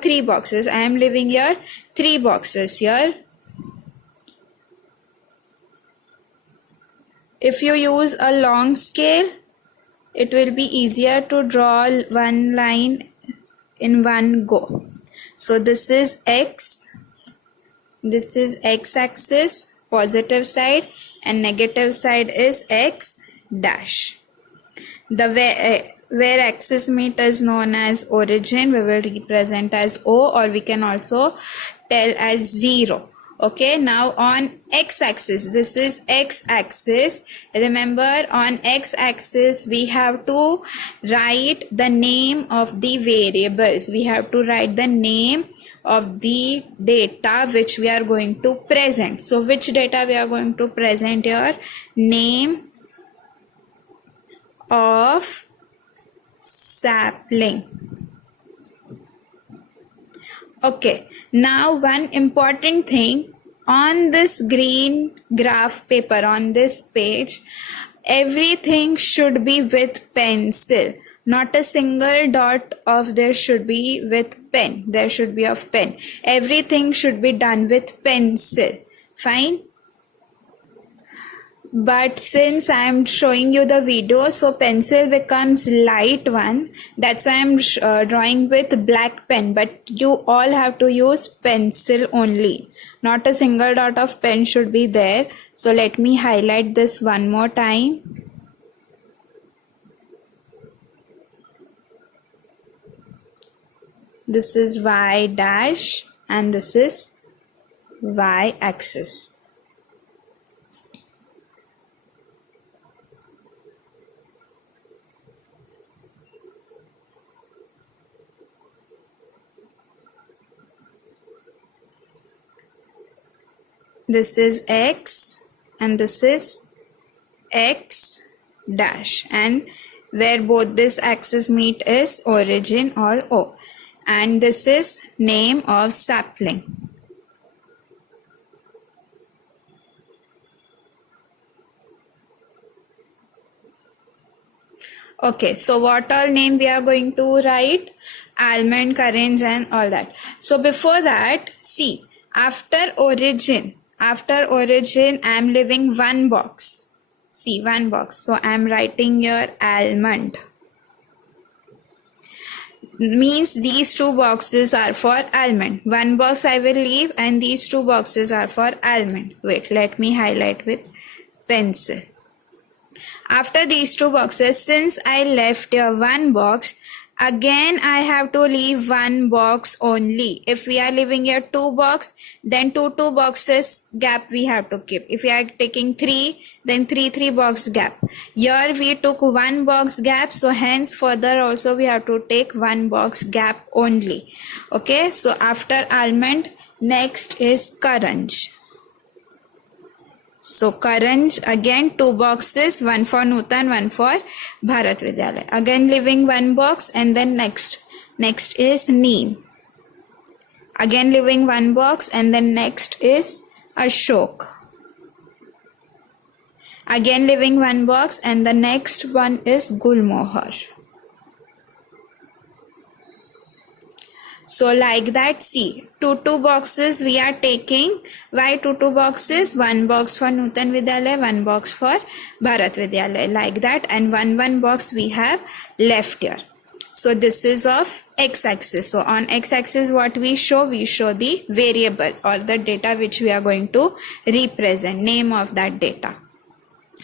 3 boxes. I am leaving here 3 boxes here. If you use a long scale, it will be easier to draw one line in one go. So this is x, this is x-axis, positive side, and negative side is x dash. The where axis meet is known as origin. We will represent as O, or we can also tell as 0. Okay, now on x-axis, this is x-axis. Remember, on x-axis we have to write the name of the variables. We have to write the name of the data which we are going to present. So which data we are going to present here? Name of sapling. Okay, now one important thing, on this green graph paper, on this page, everything should be with pencil. Not a single dot of there should be with pen. There should be of pen. Everything should be done with pencil. Fine? But since I am showing you the video, so pencil becomes light one. That's why I am drawing with black pen. But you all have to use pencil only. Not a single dot of pen should be there. So let me highlight this one more time. This is y dash and this is y axis. This is x and this is x dash, and where both this axis meet is origin or O, and this is name of sapling. Okay, so what all name we are going to write? Almond, currants and all that. So before that, see, after origin I am leaving one box. See, one box. So I am writing here almond. Means these two boxes are for almond. One box I will leave and these two boxes are for almond. Wait, let me highlight with pencil. After these two boxes, since I left here one box, again I have to leave one box only. If we are leaving here two box, then two boxes gap we have to keep. If we are taking three, then three box gap. Here we took one box gap, so hence further also we have to take one box gap only. Okay, so after almond, next is karanj. So karanj, again two boxes, one for Nutan, one for Bharat Vidyalaya. Again leaving one box, and then next is neem. Again leaving one box, and then next is Ashok. Again leaving one box, and the next one is Gulmohar. So like that, see, two boxes we are taking. Why two boxes? One box for Nutan Vidyalaya, one box for Bharat Vidyalaya, like that, and one box we have left here. So this is of x-axis. So on x-axis what we show the variable or the data which we are going to represent, name of that data.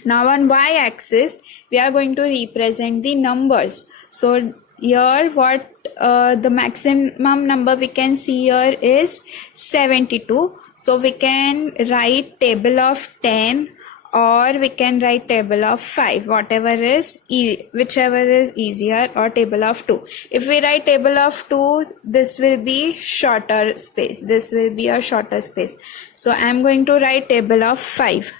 Now on y-axis we are going to represent the numbers. So here what the maximum number we can see here is 72. So we can write table of 10 or we can write table of 5, whichever is easier, or table of 2. If we write table of 2, this will be shorter space. This will be a shorter space. So I am going to write table of 5.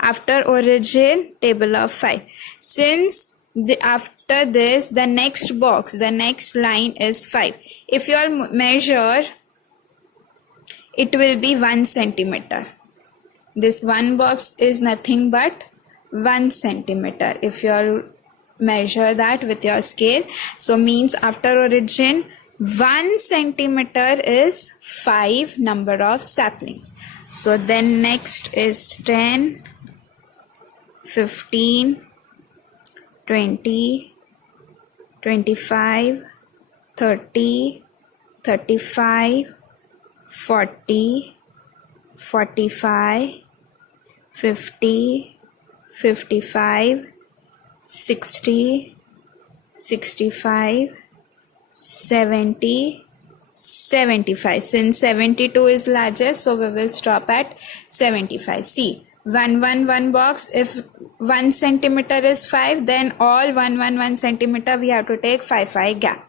After origin, table of 5. Since after this, the next box, the next line is 5. If you all measure, it will be 1 centimeter. This one box is nothing but 1 centimeter. If you all measure that with your scale, so means after origin 1 centimeter is 5 number of saplings. So then next is 10, 15, 20, 25, 30, 35, 40, 45, 50, 55, 60, 65, 70, 75. Since 72 is largest, so we will stop at 75. See, 1 box, if 1 centimeter is 5, then all 1 centimeter we have to take 5 gap.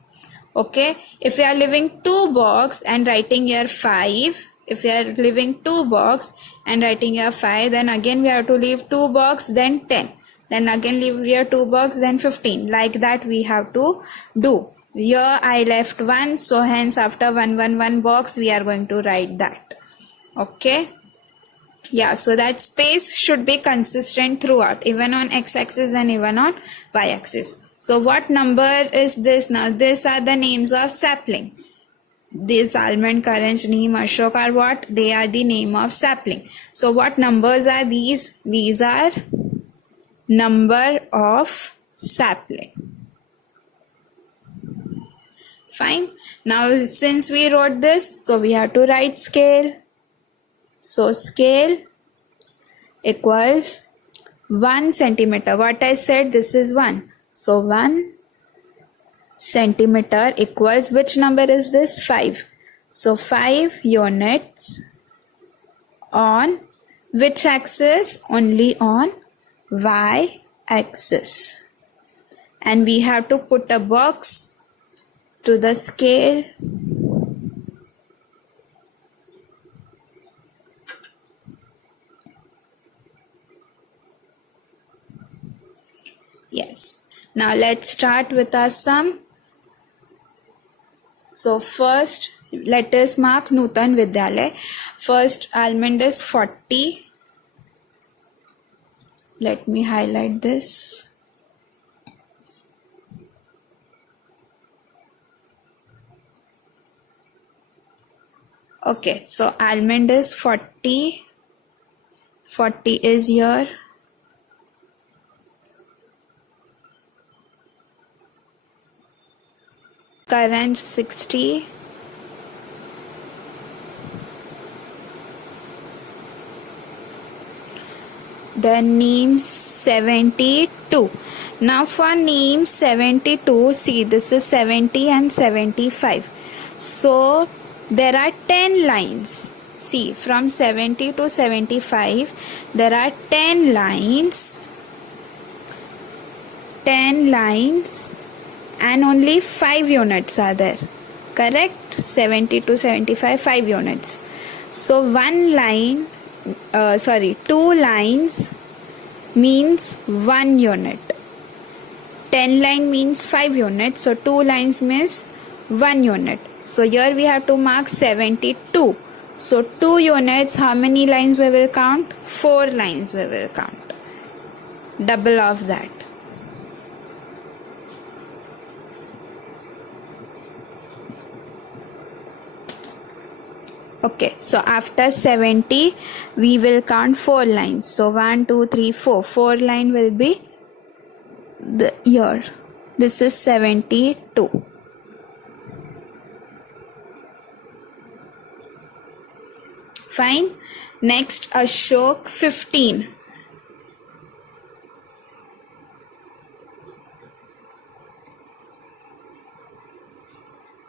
Okay, if we are leaving 2 box and writing here 5, if we are leaving 2 box and writing here 5, then again we have to leave 2 box, then 10, then again leave here 2 box, then 15. Like that we have to do. Here I left 1, so hence after 1 box we are going to write that. Okay, yeah, so that space should be consistent throughout, even on x-axis and even on y-axis. So what number is this now? These are the names of sapling. These almond, Karanj, Neem, Ashok are what? They are the name of sapling. So what numbers are these? These are number of sapling. Fine. Now since we wrote this, so we have to write scale. So scale equals 1 centimeter. What I said, this is 1. So 1 centimeter equals, which number is this? 5. So 5 units on which axis? Only on y axis. And we have to put a box to the scale. Yes. Now let's start with our sum. So first let us mark Nutan Vidyalay. First almond is 40. Let me highlight this. Okay, so almond is 40. 40 is here. Karanj 60. Then Neem 72. Now for Neem 72, see, this is 70 and 75. So there are 10 lines. See, from 70 to 75, there are 10 lines. 10 lines. And only 5 units are there. Correct? 70 to 75, 5 units. So 2 lines means 1 unit. 10 line means 5 units. So 2 lines means 1 unit. So here we have to mark 72. So 2 units, how many lines we will count? 4 lines we will count. Double of that. Okay, so after 70, we will count 4 lines. So 1, 2, 3, 4. 4 line will be the here. This is 72. Fine. Next, Ashok 15.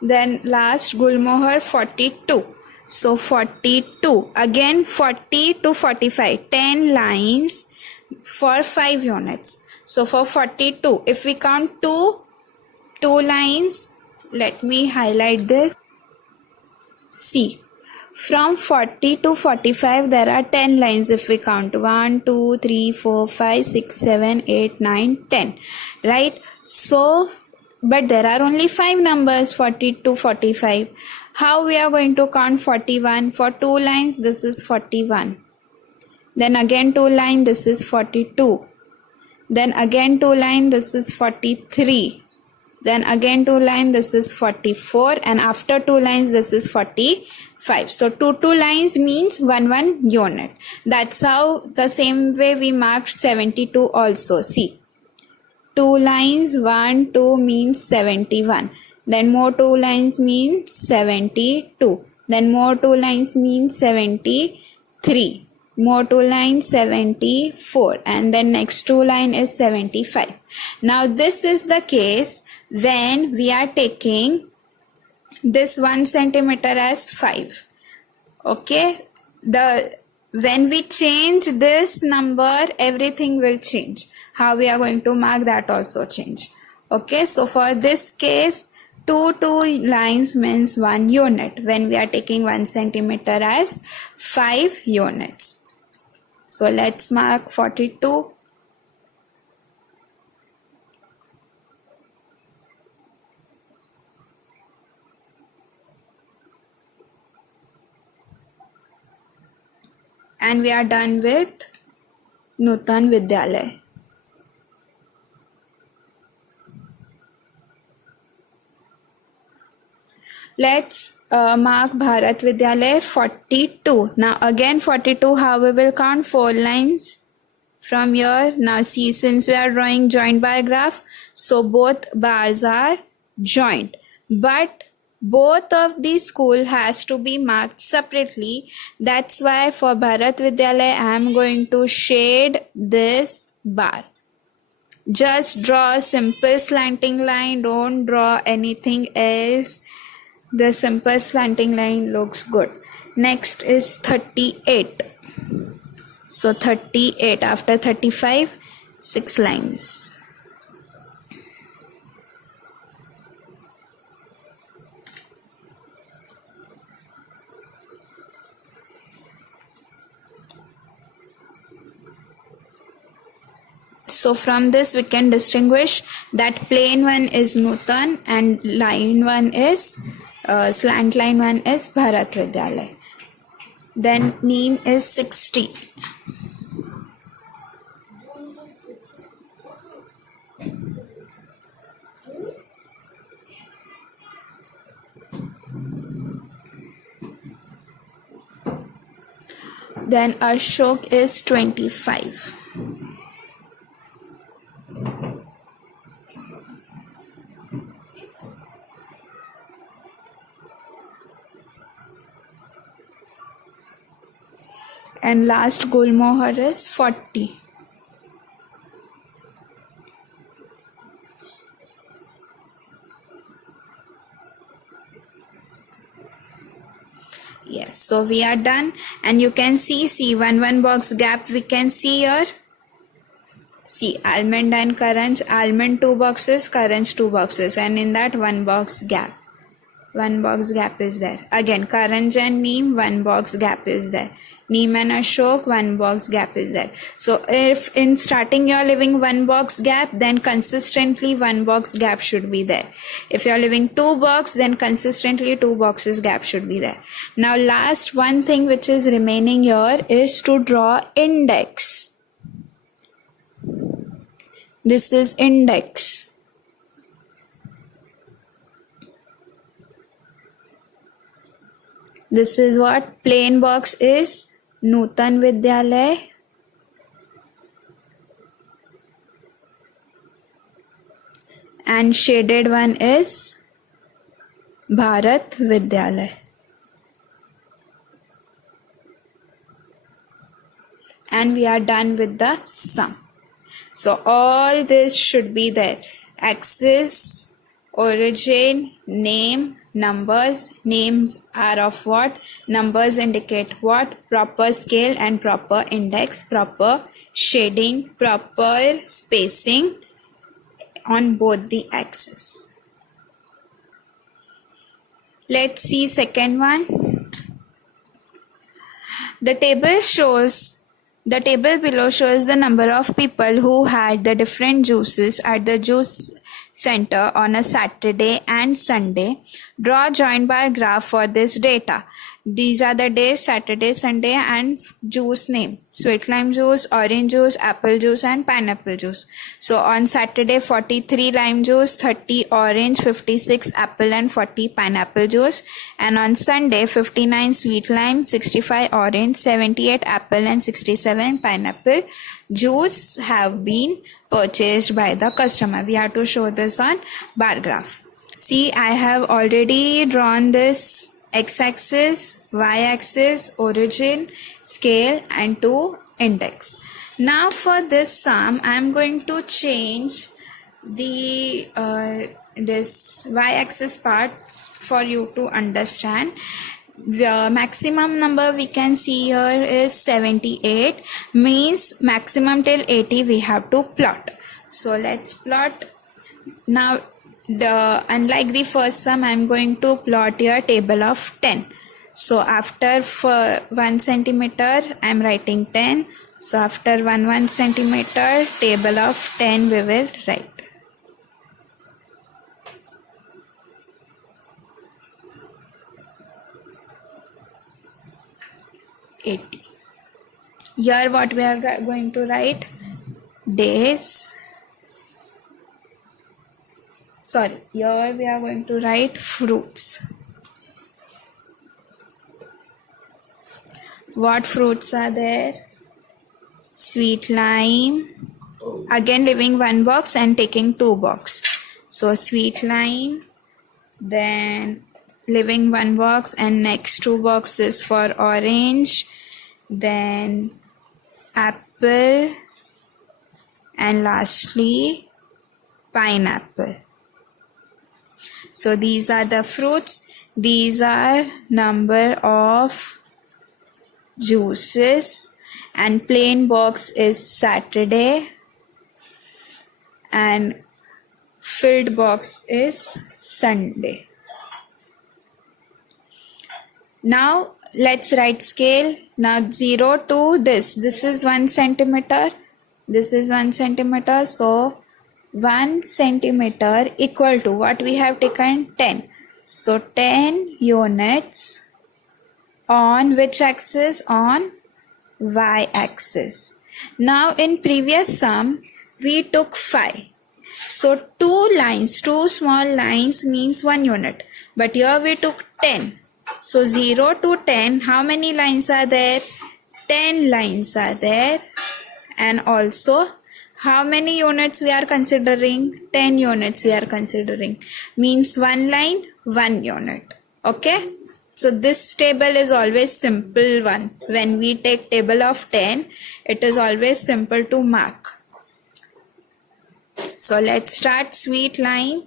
Then last Gulmohar 42. So 42, again 40 to 45, 10 lines for 5 units. So for 42, if we count 2 lines, let me highlight this. See, from 40 to 45, there are 10 lines if we count 1, 2, 3, 4, 5, 6, 7, 8, 9, 10, right? So, but there are only 5 numbers, 40 to 45. How we are going to count 41? For 2 lines, this is 41. Then again 2 line, this is 42. Then again 2 line, this is 43. then again 2 lines, this is 44, and after 2 lines this is 45. So 2 lines means 1 unit. That's how the same way we marked 72 also. See, 2 lines, 1 2 means 71, then more 2 lines means 72, then more 2 lines means 73, more 2 lines 74, and then next 2 line is 75. Now this is the case when we are taking this 1 centimeter as 5. Okay, when we change this number, everything will change. How we are going to mark, that also change. Okay, so for this case, 2 lines means 1 unit when we are taking 1 centimeter as 5 units. So let's mark 42. And we are done with Nutan Vidyalay. Let's mark Bharat Vidyalay 42. Now again 42, how we will count? 4 lines from here. Now see, since we are drawing joint bar graph, so both bars are joint. But both of the school has to be marked separately. That's why for Bharat Vidyalay I am going to shade this bar. Just draw a simple slanting line, don't draw anything else. The simple slanting line looks good. Next is 38. So 38, after 35, 6 lines. So from this we can distinguish that plain one is Nutan and line one is slant line one is Bharat Vidyalay. Then neem is 60. Then Ashok is 25. And last Gulmohar is 40. Yes, so we are done, and you can see 1 box gap we can see here. See, almond and Karanj, almond 2 boxes, Karanj 2 boxes, and in that 1 box gap. 1 box gap is there. Again, Karanj and Neem, 1 box gap is there. Neem and Ashok, 1 box gap is there. So if in starting you're leaving 1 box gap, then consistently 1 box gap should be there. If you're leaving 2 box, then consistently 2 boxes gap should be there. Now last one thing which is remaining here is to draw index. This is index. This is what plain box is Nutan Vidyalay. And shaded one is Bharat Vidyalay. And we are done with the sum. So all this should be there. Axis, origin, name, numbers. Names are of what? Numbers indicate what? Proper scale and proper index, proper shading, proper spacing on both the axes. Let's see second one. The table below shows the number of people who had the different juices at the juice center on a Saturday and Sunday. Draw joint bar graph for this data. These are the days: Saturday, Sunday, and juice name: sweet lime juice, orange juice, apple juice, and pineapple juice. So on Saturday, 43 lime juice, 30 orange, 56 apple, and 40 pineapple juice. And on Sunday, 59 sweet lime, 65 orange, 78 apple, and 67 pineapple juice have been purchased by the customer. We have to show this on bar graph. See, I have already drawn this x-axis, y-axis, origin, scale, and to index. Now for this sum, I am going to change the this y-axis part for you to understand. The maximum number we can see here is 78, means maximum till 80 we have to plot. So let's plot. Now unlike the first sum, I am going to plot here table of 10. So after for 1 centimeter I am writing 10. So after 1 centimeter, table of 10 we will write. $80. Here what we are going to write? Days. Sorry, here we are going to write fruits. What fruits are there? Sweet lime. Again leaving 1 box and taking 2 box. So sweet lime, then leaving 1 box and next 2 boxes for orange, then apple, and lastly pineapple. So these are the fruits. These are number of juices, and plain box is Saturday and filled box is Sunday. Now let's write scale. Now 0 to this is 1 centimeter, this is 1 centimeter. So 1 centimeter equal to what we have taken? 10. So 10 units on which axis? On y axis. Now in previous sum we took 5. So 2 small lines means 1 unit. But here we took 10. So 0 to 10, how many lines are there? 10 lines are there. And also how many units we are considering? 10 units we are considering. Means 1 line, 1 unit. Okay? So this table is always simple one. When we take table of 10, it is always simple to mark. So let's start. Sweet lime,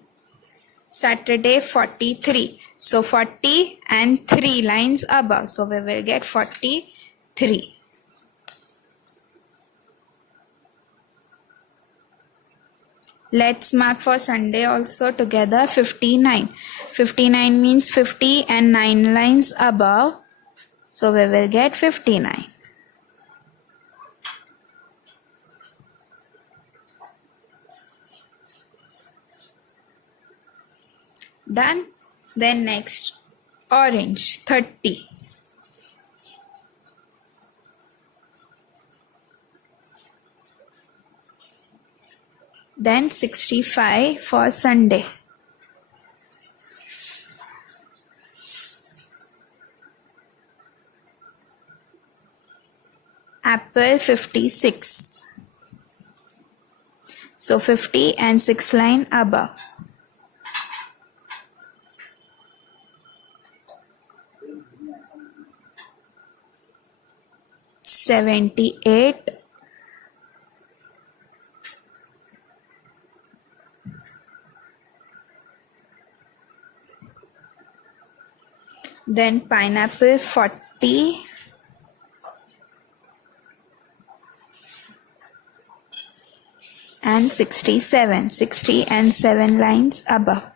Saturday 43. So 40 and 3 lines above. So we will get 43. Let's mark for Sunday also together. 59. 59 means 50 and 9 lines above. So we will get 59. Done. Then next, orange 30. Then 65 for Sunday. Apple 56. So 50 and 6 line above. $78. Then pineapple 40. And 67. 60 and 7 lines above.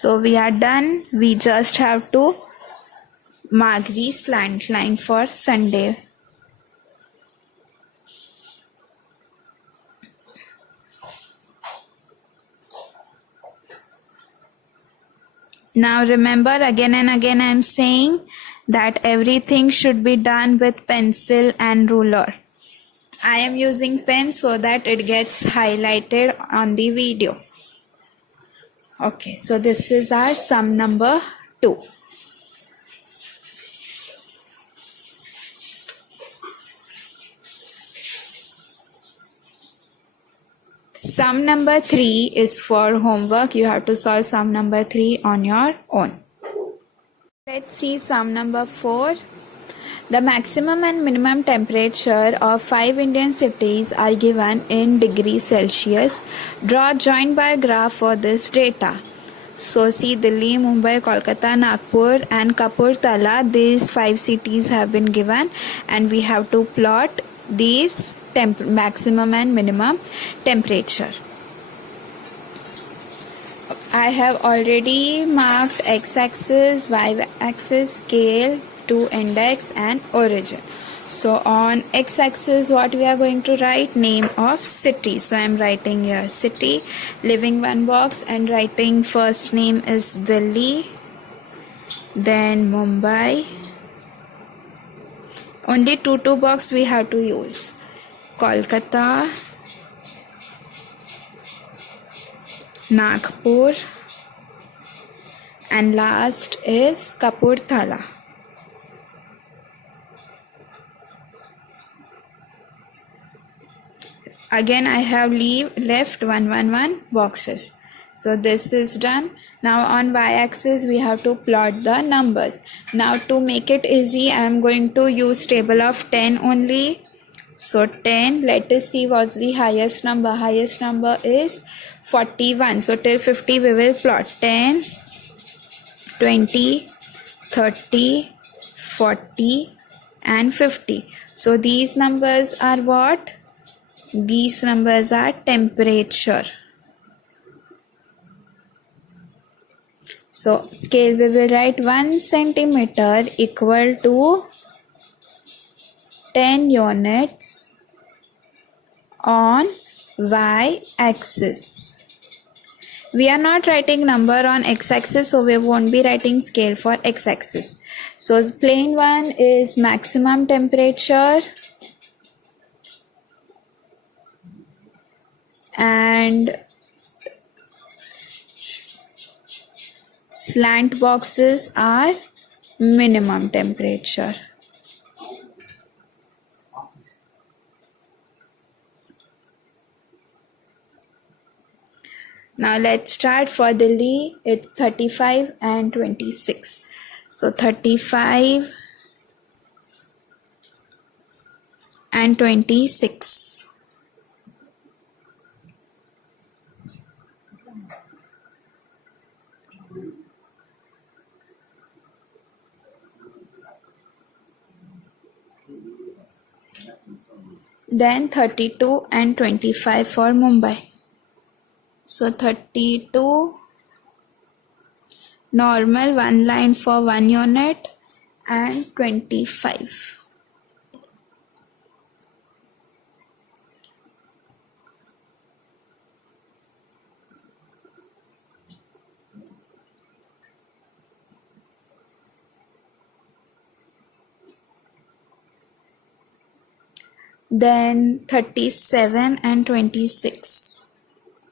So we are done. We just have to mark the slant line for Sunday. Now remember, again and again I am saying that everything should be done with pencil and ruler. I am using pen so that it gets highlighted on the video. Okay, so this is our sum number 2. Sum number 3 is for homework. You have to solve sum number 3 on your own. Let's see sum number 4. The maximum and minimum temperature of 5 Indian cities are given in degrees Celsius. Draw a joint bar graph for this data. So see, Delhi, Mumbai, Kolkata, Nagpur and Kapurthala, these 5 cities have been given, and we have to plot these maximum and minimum temperature. I have already marked x-axis, y-axis, scale, to index and origin. So on x-axis what we are going to write? Name of city. So I am writing here city, leaving one box and writing first name is Delhi, then Mumbai. Only two box we have to use. Kolkata, Nagpur, and last is Kapurthala. Again I have left 1 boxes. So this is done. Now on y-axis we have to plot the numbers. Now to make it easy I am going to use table of 10 only. So 10, let us see what's the highest number. Highest number is 41. So till 50 we will plot 10, 20, 30, 40 and 50. So these numbers are what? These numbers are temperature. So scale we will write 1 centimeter equal to 10 units on y-axis. We are not writing number on x-axis, so we won't be writing scale for x-axis. So the plain one is maximum temperature, and slant boxes are minimum temperature. Now let's start. For Delhi it's 35 and 26. So 35 and 26. Then 32 and 25 for Mumbai. So 32 normal, one line for 1 unit, and 25. Then 37 and 26.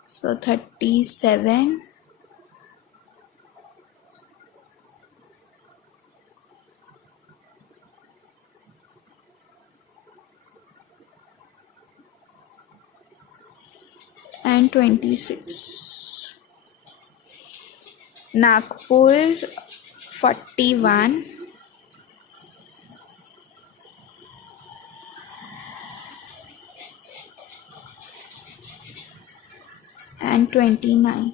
So 37 and 26. Nagpur 41 and 29.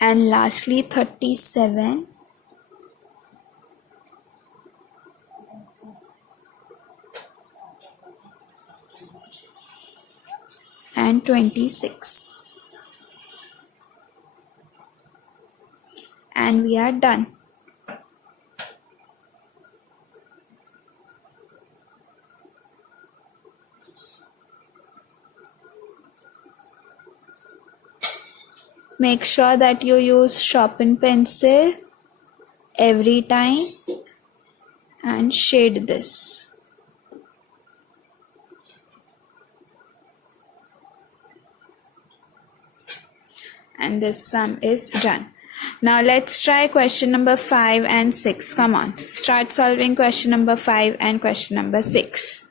And lastly 37 and 26. and we are done. Make sure that you use sharpen pencil every time and shade this. And this sum is done. Now let's try question number 5 and 6. Come on, start solving question number 5 and question number 6.